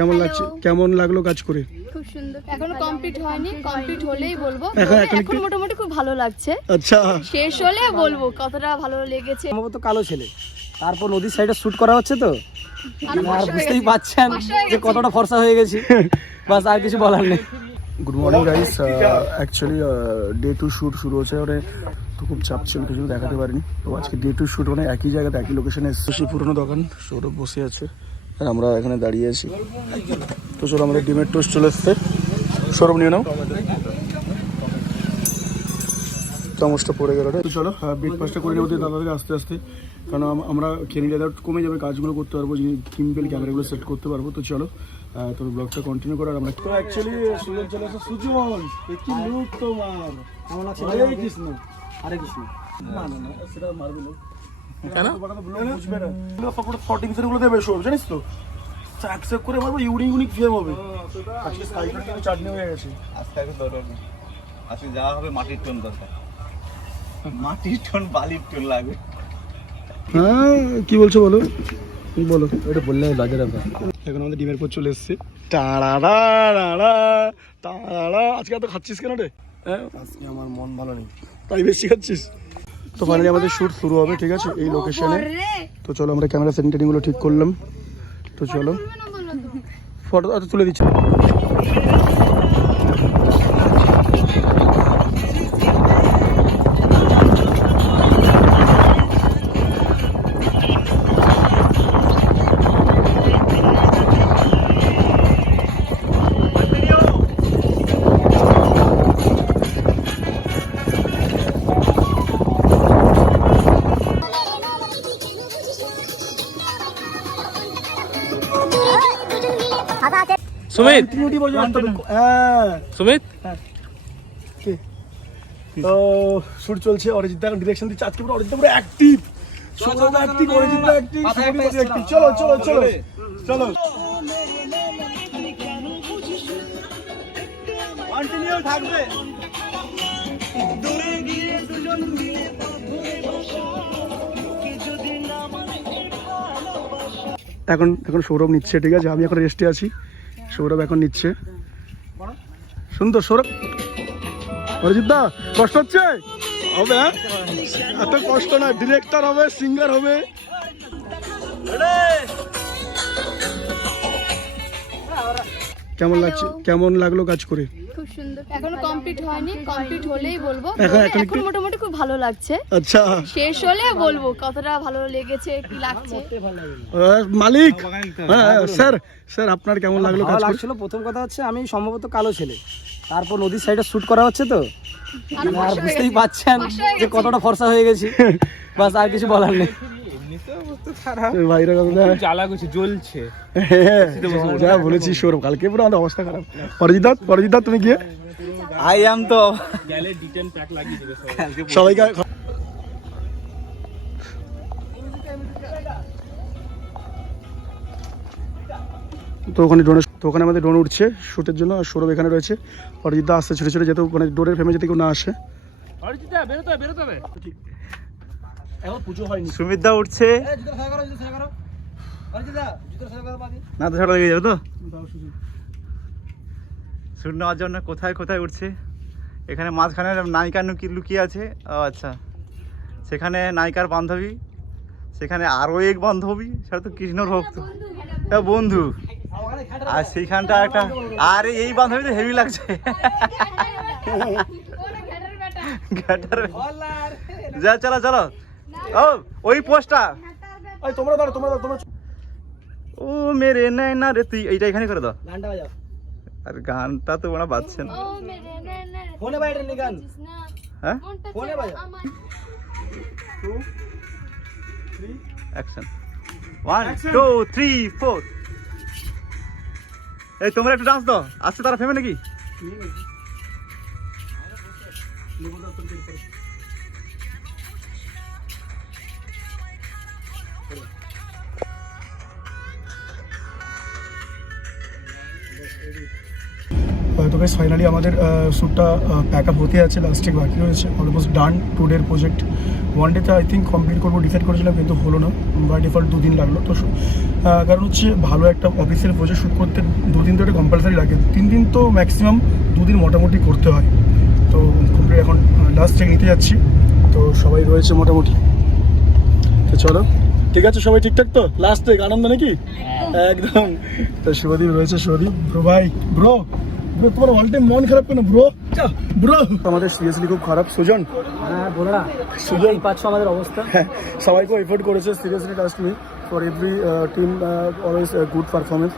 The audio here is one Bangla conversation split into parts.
কেমন লাগছে? কেমন লাগল কাজ করে? খুব সুন্দর। এখনও কমপ্লিট হয়নি কমপ্লিট হলেই বলব। এখন- মোটামুটি খুব ভালো লাগছে। আচ্ছা। শেষ হলে বলব কতটা ভালো লেগেছে। সম্ভবত কালো ছেলে। তারপর নদীর সাইডে শুট করা হচ্ছে তো? আর বুঝতেই। পাচ্ছেন যে কতটা ফর্সা হয়ে গেছি। বাস আর কিছু বলার নেই। Good morning guys actually day two shoot শুরু হচ্ছে মানে তো খুব চাপ ছিল কিছু দেখাতে পারিনি। তো আজকে ডে টু শ্যুট মানে একই জায়গাতে একই লোকেশনে এসছে। সেই পুরোনো দোকান সৌরভ বসে আছে। আর আমরা এখানে দাঁড়িয়ে আছি। তো চলো আমাদের ডিমের টোস্ট চলে এসছে। সরব নিয়ে নাও। চামচটা পড়ে গেল। তো চলো ব্রেকফাস্টটা করে নেব। দিয়ে দাদাদের আস্তে আস্তে। কারণ আমরা খেয়ে নিলে কমে যাবে কাজগুলো করতে পারব যে কিম্পেল ক্যামেরাগুলো সেট করতে পারব। তো চলো তোর ব্লগটা কন্টিনিউ করার আমরা তো অ্যাকচুয়ালি সুজন চলে আসে সুজন কি লুক তোমার? কেমন আছে? হরে কৃষ্ণ। আরে কৃষ্ণ। না না না সেটা মারবে লোক কেন বুঝবে না? ফর্টিংগুলো দেবে সব জানিস তো অ্যাকসেপ্ট করে মারবো ইউনিক ইউনিক ফেম হবে আজকে স্কাই চাটনি হয়ে গেছে আজকে আগে দরকার নেই। আজকে যাওয়া হবে মাটির টোন দরকার মাটির টোন বালির টোন লাগবে হ্যাঁ কি বলছো বলো বলো এটা বললে লজের ব্যাপার এখন আমাদের ডিমের পর চলে এসছে টাড়াড়া টাড়া টাড়াড়া আজকে এত খাচ্ছিস কেন রে হ্যাঁ আজকে আমার মন ভালো নেই। তাই বেশি খাচ্ছিস? তো ফাইনালি আমাদের শ্যুট শুরু হবে ঠিক আছে? এই লোকেশনে তো চলো আমরা ক্যামেরা সেন্টারিংগুলো ঠিক করলাম। তো চলো। ফটো আচ্ছা তুলে দিচ্ছি। সুমিত। হ্যাঁ। সুমিত। তো শুট চলছে অরিজিৎ দা ডিরেকশন দিচ্ছে। আজকে পুরো অরিজিৎ পুরো active active Arijit da active active চলো চলো চলো। চলো। কন্টিনিউ থাকবে। এখন এখন সৌরভ নিচ্ছে ঠিক আছে? আমি এখন রেস্টে আছি। সৌরভ এখন নিচ্ছে। সুন্দর সৌরভ। অরিজিৎ দা, কষ্ট হচ্ছে? হবে হ্যাঁ? এত কষ্ট না ডিরেক্টর হবে সিঙ্গার হবে। কেমন লাগছে? কেমন লাগল কাজ করে? খুব সুন্দর। এখনও কমপ্লিট হয়নি কমপ্লিট হলেই বলব। এখন- এখন এখন মোটামুটি খুব ভালো লাগছে। আচ্ছা। শেষ হলে বলব কতটা ভালো লেগেছে কি লাগছে। মালিক। হ্যাঁ স্যার স্যার আপনার কেমন লাগল ভালো কাজ করে? লাগছিল। প্রথম কথা হচ্ছে আমি সম্ভবত কালো ছেলে। তারপর নদীর সাইডে শুট করা হচ্ছে তো। আর বুঝতেই। পাচ্ছেন যে কতটা ফর্সা হয়ে গেছি। বাস আর কিছু বলার নেই। ভাইরা কথা জ্বলছে। হ্যাঁ, যা বলেছি সৌরভ কালকে পুরো আমাদের অবস্থা খারাপ। অরিজিৎ দা অরিজিৎ দা তুমি গিয়ে? আই অ্যাম তো গেলে ডিটেন প্যাক লাগিয়ে দেবে সবাইকে তো ওখানে ড্রোনে তো ওখানে আমাদের ড্রোন উঠছে শ্যুটের জন্য আর সৌরভ এখানে রয়েছে। অরিজিৎ দা আসছে ছোটো ছোটো যেহেতু মানে ড্রোনের ফ্রেমে যদি কেউ না আসে। অরিজিৎ দা বেরোতে বেরোতে হবে। এখন পুজো হয়নি। সুমিতদা উঠছে। না তো ছাড়া লেগে যাবে তো? শুট নেওয়ার জন্য কোথায় কোথায় উঠছে? এখানে মাঝখানে নায়িকা নুকি লুকিয়ে আছে। ও আচ্ছা। সেখানে নায়িকার বান্ধবী সেখানে আরও এক বান্ধবী সেটা তো কৃষ্ণর ভক্ত। হ্যাঁ বন্ধু। আর সেইখানটা একটা আরে এই বান্ধবী তো হেভি লাগছে যা চলো চলো। ও ওই পোস্টটা এই তোমরা দাঁড়ো তোমরা তোমরা ও মেরে না রে তুই এইটা এখানে করে দাও। গানটা বাজাও। আর গানটা তো ওরা বাজছে না। ও মেরে নয়নের ফোনে বাইরে নি গান। হ্যাঁ? ফোনে অ্যাকশন এই তোমরা একটু ডান্স দাও। আসছে তারা ফেমে নাকি? তো বেশ ফাইনালি আমাদের শ্যুটটা প্যাক আপ হতে আছে লাস্টে বাকি রয়েছে অলমোস্ট ডান টু ডের প্রজেক্ট ওয়ান ডেতে আই থিঙ্ক কমপ্লিট করব ডিসাইড করেছিলাম কিন্তু হলো না বাই ডিফল্ট দুদিন লাগল। তো কারণ হচ্ছে ভালো একটা অফিসিয়াল প্রজেক্ট শ্যুট করতে দুদিন তো একটা কম্পালসারি লাগে। তিন দিন তো ম্যাক্সিমাম দুদিন মোটামুটি করতে হয়। তো কমপ্লিট এখন লাস্ট চেক নিতে যাচ্ছি। তো সবাই রয়েছে মোটামুটি। তো চলো ঠিক আছে সবাই ঠিকঠাক তো? লাস্ট চেক আনন্দ নাকি? একদম। তো শুভদীপ রয়েছে শুভদীপ। ব্রো ভাই ব্রো ব্রো তোমার অল টাইম মন খারাপ কেন ব্রো? ব্রো। আমাদের সিরিয়াসলি খুব খারাপ সুজন। হ্যাঁ বলো না। সুজন। পাচ্ছ আমাদের অবস্থা। হ্যাঁ সবাইকে এফোর্ট করেছে seriously trust me for every team always good performance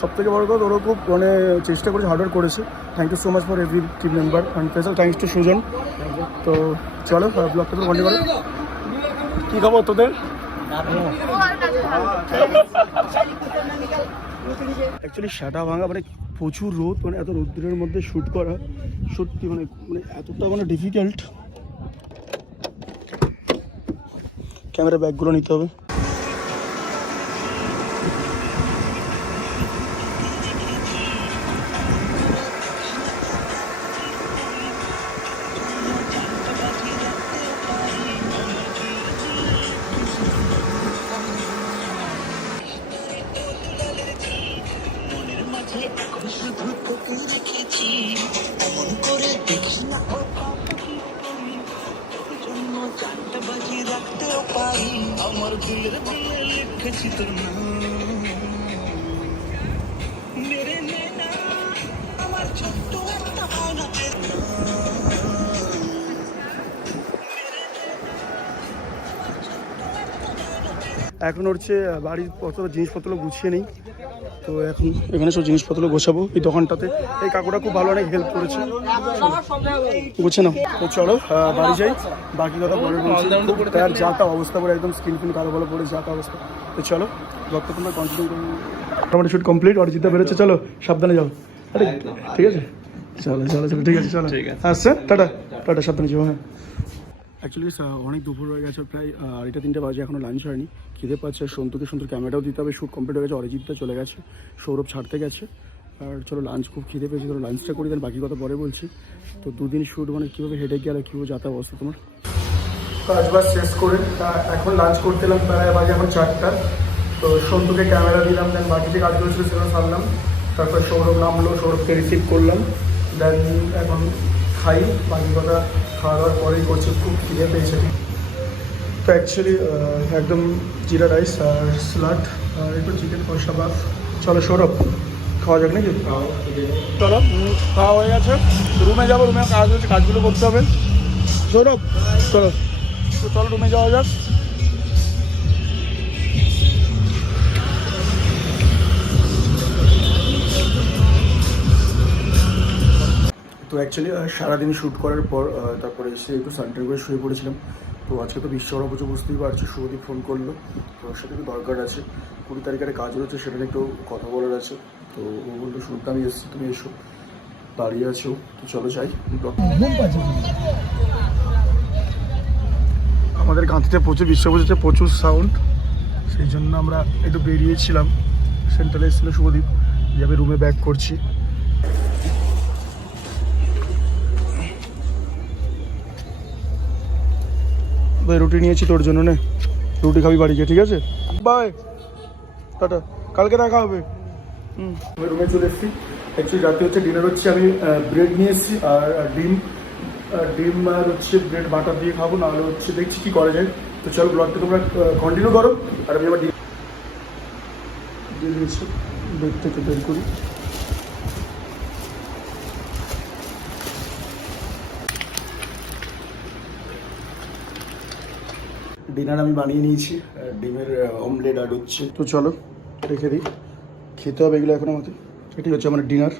সব থেকে বড় কথা ওরা খুব মানে চেষ্টা করেছে হার্ডওয়ার্ক করেছে। Thank you so much for every team member and special thanks to Sujan. তো চলো ব্লগটা তো কন্টিনিউ করো। কী খবর তোদের? অ্যাকচুয়ালি সাটা ভাঙা মানে প্রচুর রোদ মানে এত রোদ্রের মধ্যে শ্যুট করা। সত্যি মানে মানে এতটা মানে ডিফিকাল্ট ক্যামেরা ব্যাগগুলো নিতে হবে। এখন হচ্ছে বাড়ির অত জিনিসপত্র গুছিয়ে নেই। তো এখন এখানে সব জিনিসপত্র গোছাবো এই দোকানটাতে। এই কাকুটা খুব ভালো অনেক হেল্প করেছে। গুছে নাও। তো চলো বাড়ি যাই। বাকি কথা পরে বলছি। তার যা তা অবস্থা পড়ে একদম স্কিন ফিন কালো ভালো পড়ে যা তা অবস্থা। তো চলো ব্লগটা তোমরা কন্টিনিউ করো। মোটামুটি শুট কমপ্লিট অরিজিৎদা বেরোচ্ছে। চলো সাবধানে যাও। আরে ঠিক আছে? চলো চলো চলো ঠিক আছে চলো। আচ্ছা টাটা। টাটা সাবধানে যাও হ্যাঁ। অ্যাকচুয়ালি অনেক দুপুর হয়ে গেছে, প্রায় আড়াইটা, তিনটে বাজে এখনও লাঞ্চ হয়নি। খিদে পাচ্ছে, সন্তুকে সুন্দর ক্যামেরাও দিতে হবে শ্যুট কমপ্লিট হয়ে গেছে, অরিজিৎটা চলে গেছে, সৌরভ ছাড়তে গেছে। আর চলো লাঞ্চ খুব খিদে পেয়েছি, চলো লাঞ্চটা করি দেন, বাকি কথা পরে বলছি। তো দুদিন শ্যুট মানে কীভাবে হেডে গেলে কীভাবে যাতা অবস্থা তোমার? কাজ বাজ শেষ করে এখন লাঞ্চ করতে এলাম, প্রায় বাজে এখন চারটা। তো সন্তুকে ক্যামেরা দিলাম দেন বাকি যে কাজগুলো ছিল সেগুলো সারলাম। তারপর সৌরভ নামলো, সৌরভকে রিসিভ করলাম। দেন এখন খাই, বাকি কথা খাওয়া দাওয়ার পরেই করছি, খুব খিদে পেয়েছে। তো অ্যাকচুয়ালি একদম জিরা রাইস আর স্যালাড আর একটু চিকেন কষা বা চলো, সৌরভ, খাওয়া যাক নাকি? চলো খাওয়া হয়ে গেছে। রুমে যাব, রুমে কাজ হচ্ছে কাজগুলো করতে হবে। সৌরভ, চলো। তো চলো, রুমে যাওয়া যাক। তো অ্যাকচুয়ালি সারাদিন শ্যুট করার পর তারপরে এসে একটু সানডে করে শুয়ে পড়েছিলাম। তো আজকে তো বিশ্বকর্মা পুজো বুঝতেই পারছি, শুভদীপ ফোন করল। তো ওর সাথে একটু দরকার আছে। কুড়ি তারিখের কাজ রয়েছে, সেটা একটু কথা বলার আছে। তো ও বলল শুনতে আমি এসেছি, তুমি এসো। দাঁড়িয়ে আছো তো চলো যাই। আমাদের গাঁথিতে প্রচুর, বিশ্ব পুজোতে প্রচুর সাউন্ড সেই জন্য আমরা একটু বেরিয়েছিলাম। সেন্টারে এসেছিল শুভদীপ। যে আমি রুমে ব্যাক করছি। ভাই রুটি নিয়েছি তোর জন্য নে। রুটি খাবি বাড়ি গিয়ে ঠিক আছে? বাই টাটা কালকে দেখা হবে। হুম। রুমে চলে এসেছি। অ্যাকচুয়ালি রাতে হচ্ছে ডিনার হচ্ছে, আমি ব্রেড নিয়ে এসেছি আর ডিম ডিম আর হচ্ছে ব্রেড বাটার দিয়ে খাব, নাহলে হচ্ছে দেখছি কী করা যায়। তো চলো ব্লগটা তোমরা কন্টিনিউ করো। আর আমি আবার ডিম দিয়ে দিয়েছি ব্রেড থেকে বের করি। ডিনার আমি বানিয়ে নিয়েছি ডিমের অমলেট আর হচ্ছে। তো চলো, রেখে দিই। খেতে হবে এগুলো এখন আমাকে এটি হচ্ছে আমার ডিনার।